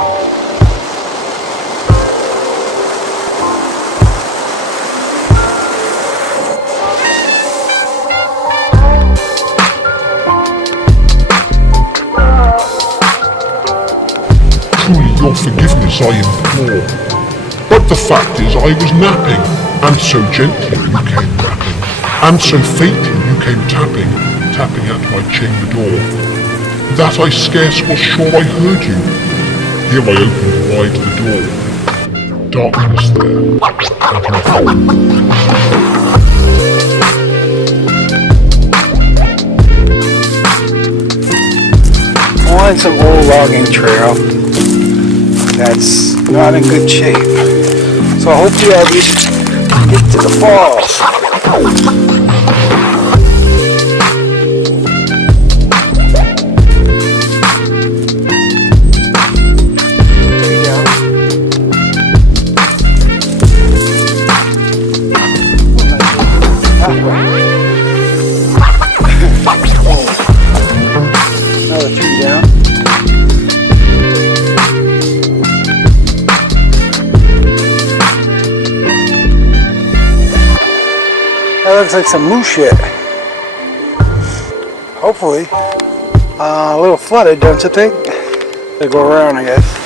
Truly your forgiveness I implore. But the fact is I was napping, and so gently you came rapping, and so faintly you came tapping at my chamber door, that I scarce was sure I heard you. Here I opened wide the door. Darkness there, and nothing. On some old logging trail that's not in good shape. So hopefully I'll get to the falls. Another tree down. That looks like some moose shit. Hopefully. A little flooded, don't you think? They go around, I guess.